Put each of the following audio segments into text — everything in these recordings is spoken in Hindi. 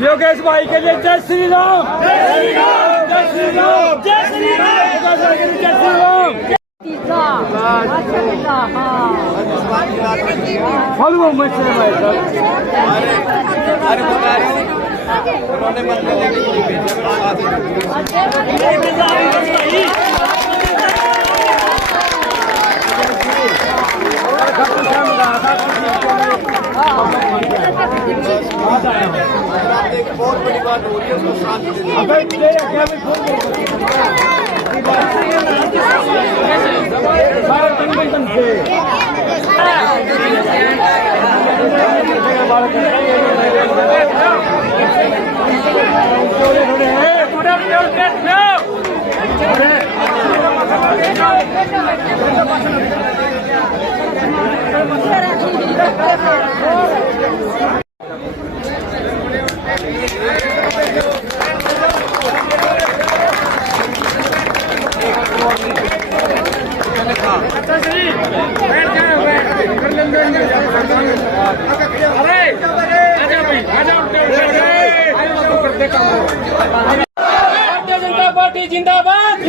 योगेश भाई के लिए जय श्री राम, जय श्री राम, जय श्री राम, जय श्री राम, जय श्री राम। फॉलो मत से भाई अरे बता रहे उन्होंने मत लेके बहुत बड़ी बात हो रही है उसको शांति भारतीय जनता पार्टी जिंदाबाद,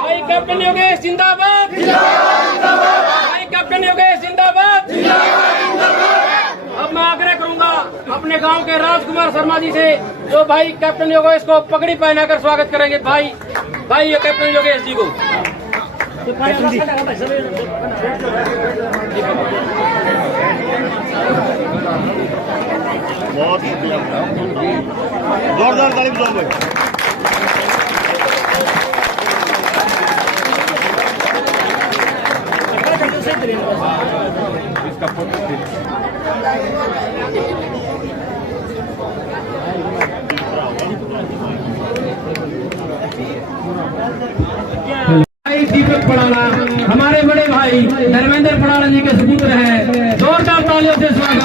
भाई कैप्टन योगेश जिंदाबाद, भाई कैप्टन योगेश जिंदाबाद। अब मैं आग्रह करूंगा अपने गांव के राजकुमार शर्मा जी से, जो भाई कैप्टन योगेश को पगड़ी पहनाकर स्वागत करेंगे। भाई ये कैप्टन योगेश जी को बहुत शुक्रिया, जोरदार तारीफ दोगे। इसका फोटो दीपक पड़ाला हमारे बड़े भाई धर्मेंद्र पड़ाला जी के सुपुत्र हैं। जोरदार तालियों से स्वागत।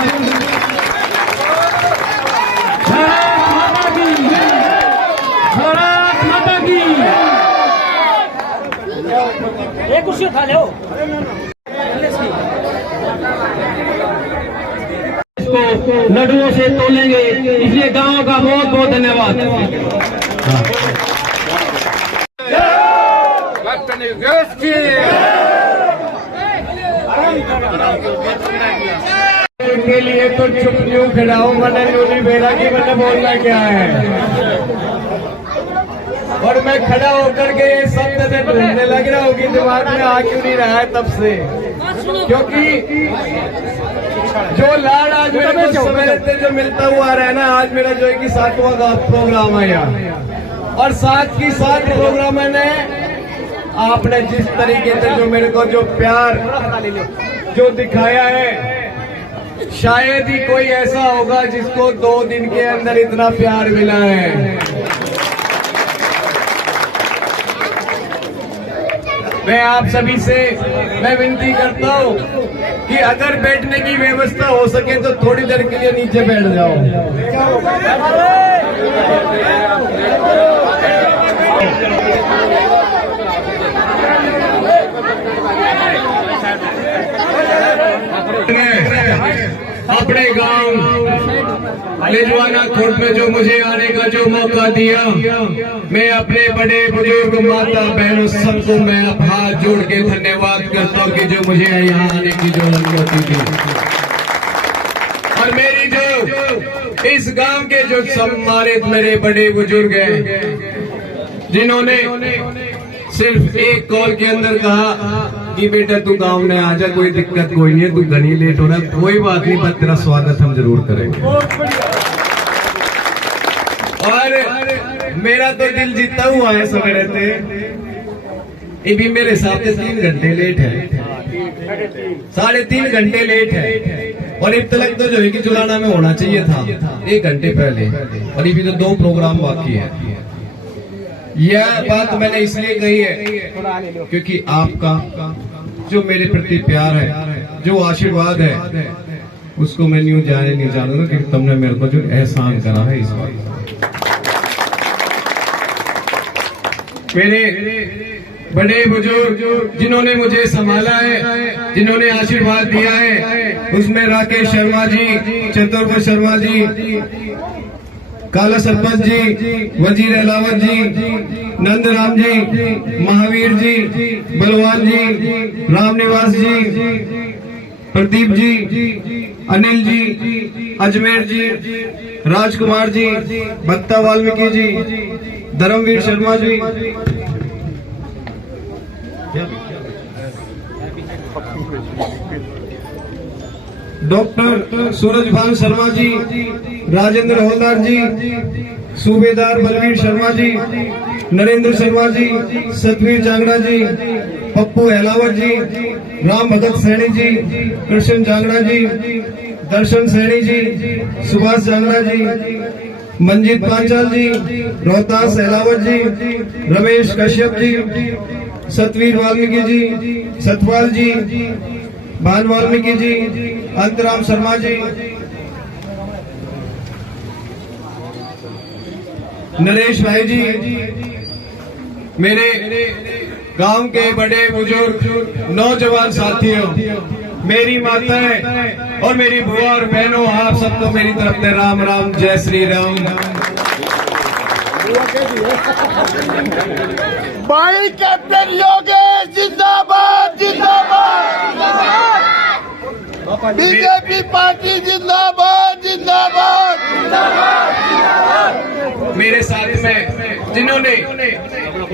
भारत माता की एक कुर्सी उठा लो। इसको लड्डुओं से तोलेंगे, इसलिए गांव का बहुत बहुत धन्यवाद। के लिए तो चुप क्यों खड़ा हूँ, मैंने नूरी बेरा की मैंने बोलना क्या है। और मैं खड़ा होकर के ये शब्द से ढूंढने लग रहा हूँ कि दिमाग में आ क्यों नहीं रहा है तब से, क्योंकि जो लाड़ आज मेरे को सवेरे से जो मिलता हुआ आ रहा है ना, आज मेरा जो है कि 7वां प्रोग्राम है यहाँ, और साथ ही साथ प्रोग्राम मैंने आपने जिस तरीके से जो मेरे को जो प्यार जो दिखाया है, शायद ही कोई ऐसा होगा जिसको 2 दिन के अंदर इतना प्यार मिला है। मैं आप सभी से मैं विनती करता हूं कि अगर बैठने की व्यवस्था हो सके तो थोड़ी देर के लिए नीचे बैठ जाओ। अपने गांव लेजवाना कोर्ट में जो मुझे आने का जो मौका दिया, मैं अपने बड़े बुजुर्ग माता बहनों सबको मैं हाथ जोड़ के धन्यवाद करता हूँ कि जो मुझे यहाँ आने की जो अनुमति दी। और मेरी जो इस गांव के जो सम्मानित मेरे बड़े बुजुर्ग हैं, जिन्होंने सिर्फ एक कॉल के अंदर कहा कि बेटा तू गांव में आ जा, कोई दिक्कत कोई नहीं है, तू घनी लेट हो रहा है, कोई बात नहीं, पर तेरा स्वागत हम जरूर करेंगे। और मेरा तो दिल जीता हुआ है सवेरे से, ये भी मेरे साथ 3 घंटे लेट है, 3.5 घंटे लेट है। और इब तक तो जो है कि जुलाना में होना चाहिए था 1 घंटे पहले, और ये भी तो 2 प्रोग्राम बाकी है। यह बात मैंने इसलिए कही है क्योंकि आपका जो मेरे प्रति प्यार है, जो आशीर्वाद है, उसको मैं न्यू जाने नहीं जानूंगा क्योंकि तुमने मेरे को जो एहसान करा है इस बात। मेरे बड़े बुजुर्ग जिन्होंने मुझे संभाला है, जिन्होंने आशीर्वाद दिया है, उसमें राकेश शर्मा जी, चतुर्भुज शर्मा जी, काला सरपंच जी, वजीर अलावत जी, नंदराम जी, महावीर जी, बलवान जी, रामनिवास जी, प्रदीप जी, अनिल जी, अजमेर जी, राजकुमार जी, भक्ता वाल्मीकि जी, धर्मवीर शर्मा जी, डॉक्टर सूरजभान शर्मा जी, राजेंद्र हवलदार जी, सूबेदार बलवीर शर्मा जी, नरेंद्र शर्मा जी, सतवीर जांगड़ा जी, पप्पू अहलावत जी, राम भगत सैनी जी, कृष्ण जांगड़ा जी, दर्शन सैनी जी, सुभाष जांगड़ा जी, मंजीत पांचाल जी, रोहतास अहलावत जी, रमेश कश्यप जी, सतवीर वाल्मीकि जी, सतपाल जी, भान वाल्मीकि जी, अंतराम शर्मा जी, नरेश भाई जी, मेरे गांव के बड़े बुजुर्ग नौजवान साथियों, मेरी माताएं और मेरी बुआ और बहनों, आप सबको मेरी तरफ से राम राम, जय श्री राम। भाई कैप्टन योगेश जिंदाबाद जिंदाबाद, बीजेपी पार्टी जिंदाबाद जिंदाबाद। मेरे साथ में जिन्होंने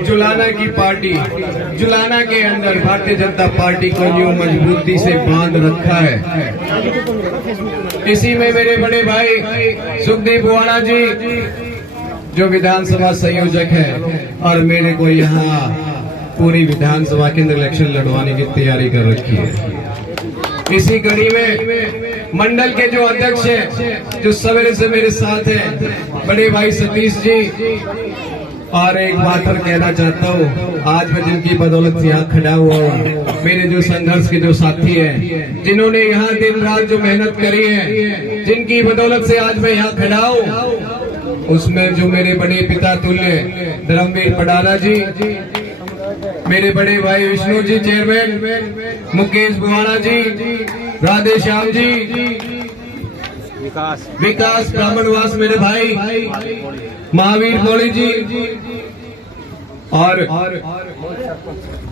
जुलाना की पार्टी, जुलाना के अंदर भारतीय जनता पार्टी को यूं मजबूती से बांध रखा है, इसी में मेरे बड़े भाई सुखदेव बुआना जी जो विधानसभा संयोजक है, और मेरे को यहाँ पूरी विधानसभा के अंदर इलेक्शन लड़वाने की तैयारी कर रखी है। इसी कड़ी में मंडल के जो अध्यक्ष हैं, जो सवेरे से मेरे साथ हैं, बड़े भाई सतीश जी। और एक बात और कहना चाहता हूँ, आज मैं जिनकी बदौलत से यहाँ खड़ा हुआ हूँ, मेरे जो संघर्ष के जो साथी हैं, जिन्होंने यहाँ दिन रात जो मेहनत करी है, जिनकी बदौलत से आज मैं यहाँ खड़ा हूँ, उसमें जो मेरे बड़े पिता तुल्य धर्मवीर पडारा जी, मेरे बड़े भाई विष्णु जी चेयरमैन, मुकेश बुआना जी, राधे श्याम जी, विकास ब्राह्मणवास मेरे भाई, महावीर कोली जी, और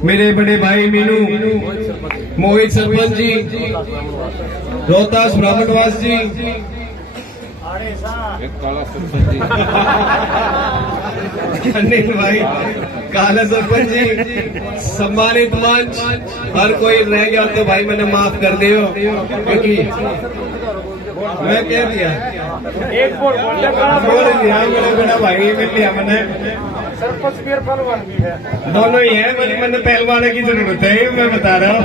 मेरे बड़े भाई मीनू, मोहित सरपंच जी, रोहतास ब्राह्मणवास जी, अनिल भाई, काला सरपंच जी, सम्मानित मंच। हर कोई रह गया तो भाई मैंने माफ कर दियो, क्योंकि मैं कह दिया एक बोल लिया, मेरा बड़ा भाई मिल लिया मैंने, सरपंच मेरे पहलवान भी है, दोनों ही है, मैंने पहलवान की जरूरत है, मैं बता रहा हूँ।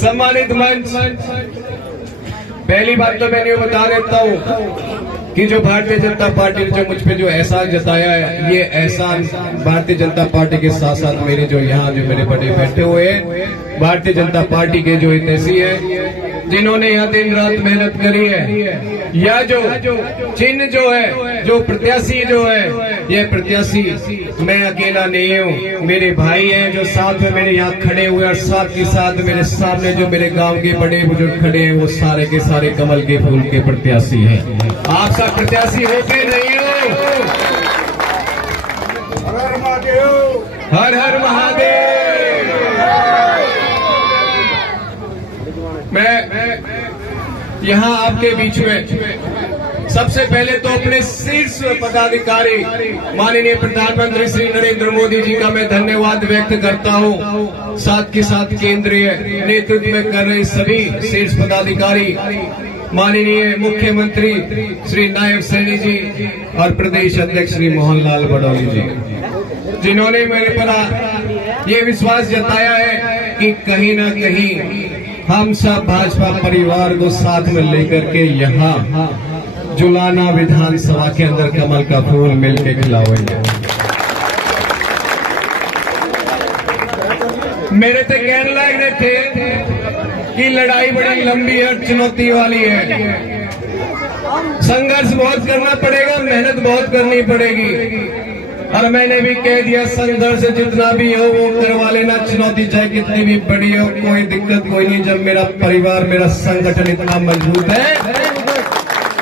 सम्मानित मंच, पहली बात तो मैं ये बता देता हूँ कि जो भारतीय जनता पार्टी ने जो मुझ पे जो एहसान जताया है, ये एहसान भारतीय जनता पार्टी के साथ साथ मेरे जो यहाँ जो मेरे बड़े बैठे हुए हैं, भारतीय जनता पार्टी के जो हितैषी है, जिन्होंने यहाँ दिन रात मेहनत करी है, या जो चिन्ह जो है, जो प्रत्याशी जो है, ये प्रत्याशी मैं अकेला नहीं हूँ, मेरे भाई हैं जो साथ में मेरे यहाँ खड़े हुए, और साथ ही साथ मेरे सामने जो मेरे गांव के बड़े बुजुर्ग खड़े हैं, वो सारे के सारे कमल के फूल के प्रत्याशी हैं। आप सब प्रत्याशी हो के नहीं हो? हर हर महादेव। मैं यहाँ आपके बीच में सबसे पहले तो अपने शीर्ष पदाधिकारी माननीय प्रधानमंत्री श्री नरेंद्र मोदी जी का मैं धन्यवाद व्यक्त करता हूँ। साथ के साथ केंद्रीय नेतृत्व में कर रहे सभी शीर्ष पदाधिकारी, माननीय मुख्यमंत्री श्री नायब सैनी जी और प्रदेश अध्यक्ष श्री मोहनलाल भडौली जी, जिन्होंने मेरे पर ये विश्वास जताया है कि कहीं ना कहीं हम सब भाजपा परिवार को साथ में लेकर के यहाँ जुलाना विधानसभा के अंदर कमल का फूल मिलके खिलाएंगे। मेरे तो कहने लग रहे थे कि लड़ाई बड़ी लंबी और चुनौती वाली है, संघर्ष बहुत करना पड़ेगा, मेहनत बहुत करनी पड़ेगी, और मैंने भी कह दिया संघर्ष जितना भी हो वो करवा लेना, चुनौती चाहे कितनी भी बड़ी हो, कोई दिक्कत कोई नहीं। जब मेरा परिवार, मेरा संगठन इतना मजबूत है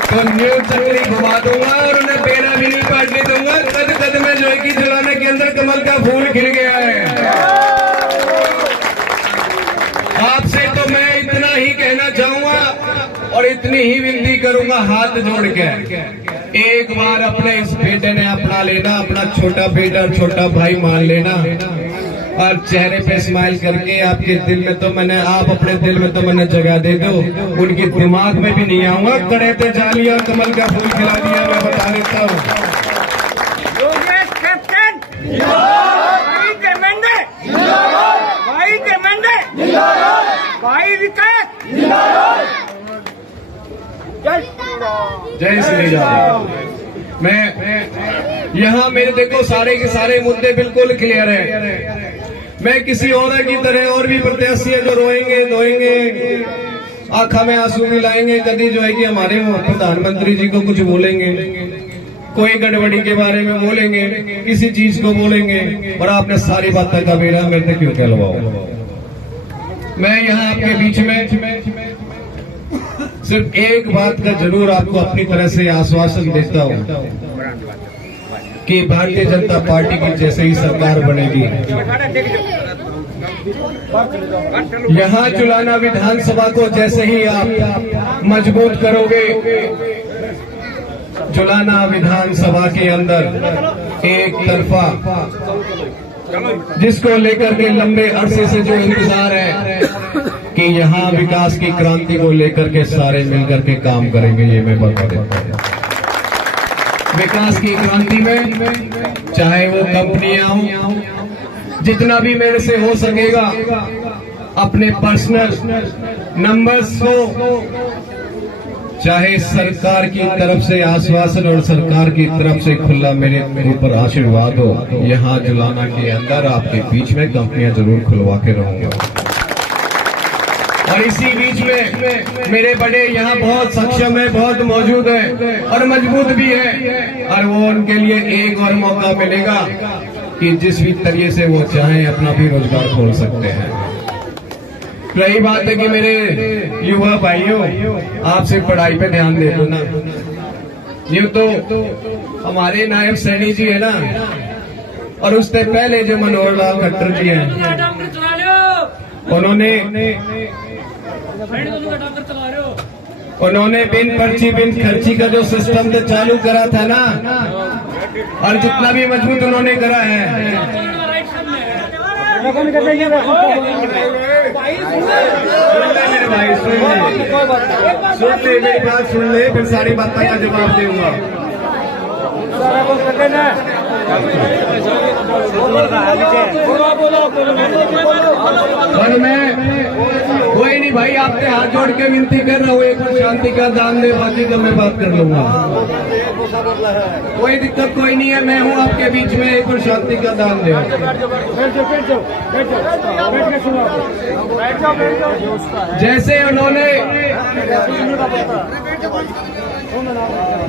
तो न्यू चक्री घुमा दूंगा और उन्हें बेड़ा भी नहीं काटने दूंगा। कद कद में जो है कि जुलाना के अंदर कमल का फूल खिल गया है। आपसे तो मैं इतना ही कहना चाहूंगा और इतनी ही विनती करूंगा हाथ जोड़ के, एक बार अपने इस बेटे ने अपना लेना, अपना छोटा बेटा और छोटा भाई मान लेना, और चेहरे पे स्माइल करके आपके दिल में तो मैंने, आप अपने दिल में तो मैंने जगह दे दो, उनके दिमाग में भी नहीं आऊंगा। कड़े पे जा लिया, कमल का फूल खिला दिया, मैं बता देता हूँ। जय श्री राम। मैं यहाँ मेरे देखो सारे के सारे मुद्दे बिल्कुल क्लियर है। मैं किसी और की तरह और भी प्रत्याशी है जो रोएंगे धोएंगे, आंखों में आंसू मिलाएंगे, कभी जो है कि हमारे प्रधानमंत्री जी को कुछ बोलेंगे, कोई गड़बड़ी के बारे में बोलेंगे, किसी चीज को बोलेंगे, और आपने सारी बातें का बेड़ा मेरे क्यों कहलवाओ। मैं यहाँ आपके बीच में सिर्फ एक बात का जरूर आपको अपनी तरह से आश्वासन देता हूँ कि भारतीय जनता पार्टी की जैसे ही सरकार बनेगी, यहाँ जुलाना विधानसभा को जैसे ही आप मजबूत करोगे, जुलाना विधानसभा के अंदर एक तरफा जिसको लेकर के लंबे अरसे से जो इंतजार है कि यहाँ विकास की क्रांति को लेकर के सारे मिलकर के काम करेंगे, ये मैं बता देता हूँ। विकास की क्रांति में चाहे वो कंपनियां हों, जितना भी मेरे से हो सकेगा अपने पर्सनल नंबर्स को, चाहे सरकार की तरफ से आश्वासन और सरकार की तरफ से खुला मेरे ऊपर आशीर्वाद हो, यहाँ जुलाना के अंदर आपके बीच में कंपनियां जरूर खुलवा के रहूंगा। और इसी बीच में मेरे बड़े यहाँ बहुत सक्षम है, बहुत मौजूद है और मजबूत भी है, और वो उनके लिए एक और मौका मिलेगा कि जिस भी तरीके से वो चाहें अपना भी रोजगार खोल सकते हैं। रही बात है कि मेरे युवा भाइयों, आपसे पढ़ाई पे ध्यान दे दो ना। ये तो हमारे नायब सैनी जी है ना, और उससे पहले जो मनोहर लाल खट्टर जी हैं, उन्होंने बिन पर्ची बिन खर्ची का जो सिस्टम तो चालू करा था ना, और जितना भी मजबूत उन्होंने करा है। मेरे भाई सुन ले मेरी बात सुन ले, फिर सारी बातों का जवाब दूंगा। और मैं कोई नहीं भाई, आपसे हाथ जोड़ के विनती कर रहा हूँ, एक बार शांति का दान दे, बाकी का मैं बात कर लूंगा। कोई दिक्कत कोई नहीं है, मैं हूँ आपके बीच में, एक बार शांति का दान दे। जैसे उन्होंने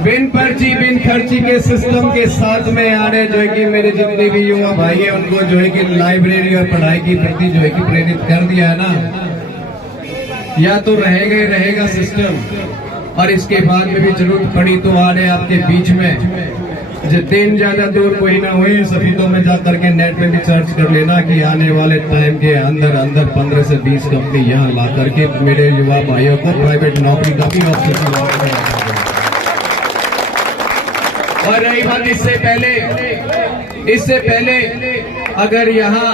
बिन पर्ची बिन खर्ची के सिस्टम के साथ में आ रहे, जो है कि मेरे जितने भी युवा भाई है उनको जो है कि लाइब्रेरी और पढ़ाई की प्रति जो है कि प्रेरित कर दिया है ना, या तो रहेगा ही रहेगा सिस्टम, और इसके बाद में भी जरूरत पड़ी तो आ रहे आपके बीच में। जो दिन ज्यादा दूर कोई ना हुए, सभी तो में जाकर के नेट पे भी सर्च कर लेना कि आने वाले टाइम के अंदर 15 से 20 कंपनी यहाँ ला करके मेरे युवा भाइयों को प्राइवेट नौकरी का भी ऑप्शन। और रही बात इससे पहले अगर यहाँ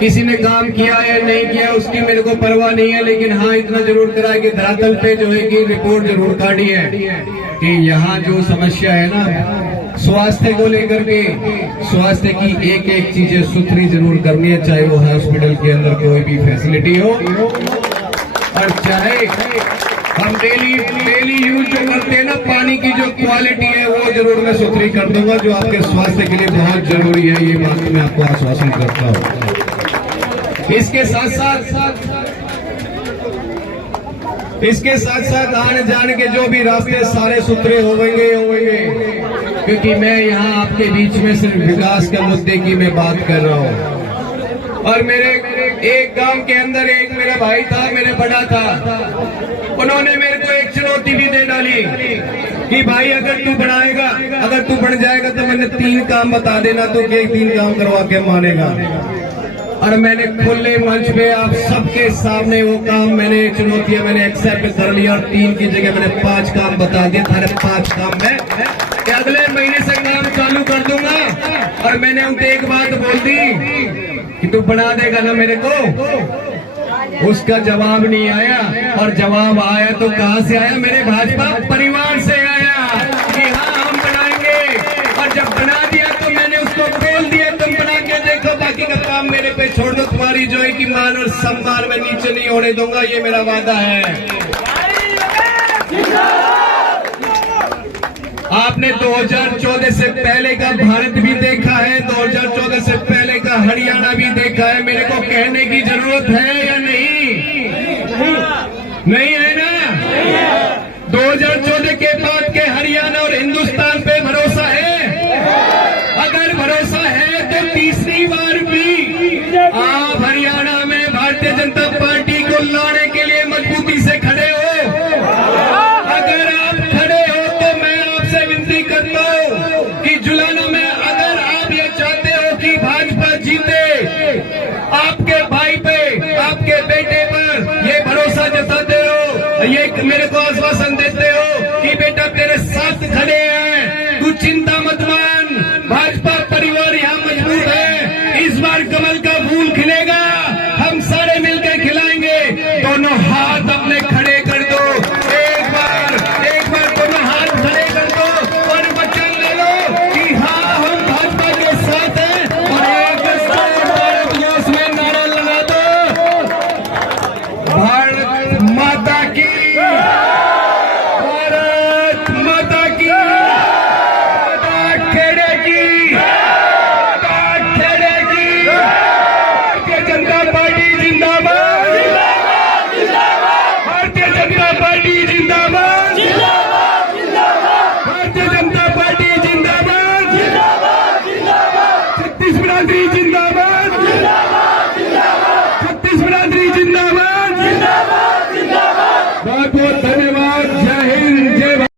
किसी ने काम किया या नहीं किया उसकी मेरे को परवाह नहीं है, लेकिन हाँ इतना जरूर करा है कि धरातल पे जो है कि रिपोर्ट जरूर काटी है कि यहाँ जो समस्या है ना स्वास्थ्य को लेकर के, स्वास्थ्य की एक एक चीजें सुथरी जरूर करनी है, चाहे वो हॉस्पिटल के अंदर कोई भी फैसिलिटी हो, और चाहे हम डेली यूज जो करते हैं ना पानी की जो क्वालिटी है वो जरूर मैं सुथरी कर दूंगा, जो आपके स्वास्थ्य के लिए बहुत जरूरी है, ये बात मैं आपको आश्वासन करता हूँ। इसके साथ साथ आने जाने के जो भी रास्ते सारे सुथरे होंगे, क्योंकि मैं यहाँ आपके बीच में सिर्फ विकास के मुद्दे की मैं बात कर रहा हूँ। और मेरे एक गांव के अंदर एक मेरा भाई था, मेरे बड़ा था, उन्होंने मेरे को एक चुनौती भी दे डाली कि भाई अगर तू बन जाएगा तो मैंने 3 काम बता देना, तो के 3 काम करवा के मानेगा। और मैंने खुले मंच पे आप सबके सामने वो काम मैंने चुनौतियां मैंने एक्सेप्ट कर लिया, और 3 की जगह मैंने 5 काम बता दिए। थारे 5 काम में अगले महीने से काम चालू कर दूंगा। और मैंने उनसे एक बात बोल दी कि तू बना देगा ना मेरे को। उसका जवाब नहीं आया, और जवाब आया तो कहां से आया? मेरे भाजपा परिवार से आया कि हाँ हम बनाएंगे। और जब बना दिया तो मैंने उसको बोल दिया तुम बना के देखो, बाकी का काम मेरे पे छोड़ दो, तुम्हारी जो है कि मान और सम्मान में नीचे नहीं होने दूंगा, ये मेरा वादा है। आपने 2014 से पहले का भारत भी देखा है, 2014 से पहले का हरियाणा भी देखा है। मेरे को कहने की जरूरत है या नहीं? नहीं है ना? 2014 के बाद के हरियाणा और हिंदुस्तान पे भरोसा है? अगर भरोसा है तो तीसरी बार भी आप हरियाणा में भारतीय जनता पार्टी को लाने के लिए मजबूती से खड़े हो। अगर आप खड़े हो तो मैं आपसे विनती करता हूं कि जुलाना में अगर आप ये चाहते हो कि भाजपा जीते, आपके भाई पे, आपके बेटे पर ये भरोसा जताते हो, ये मेरे को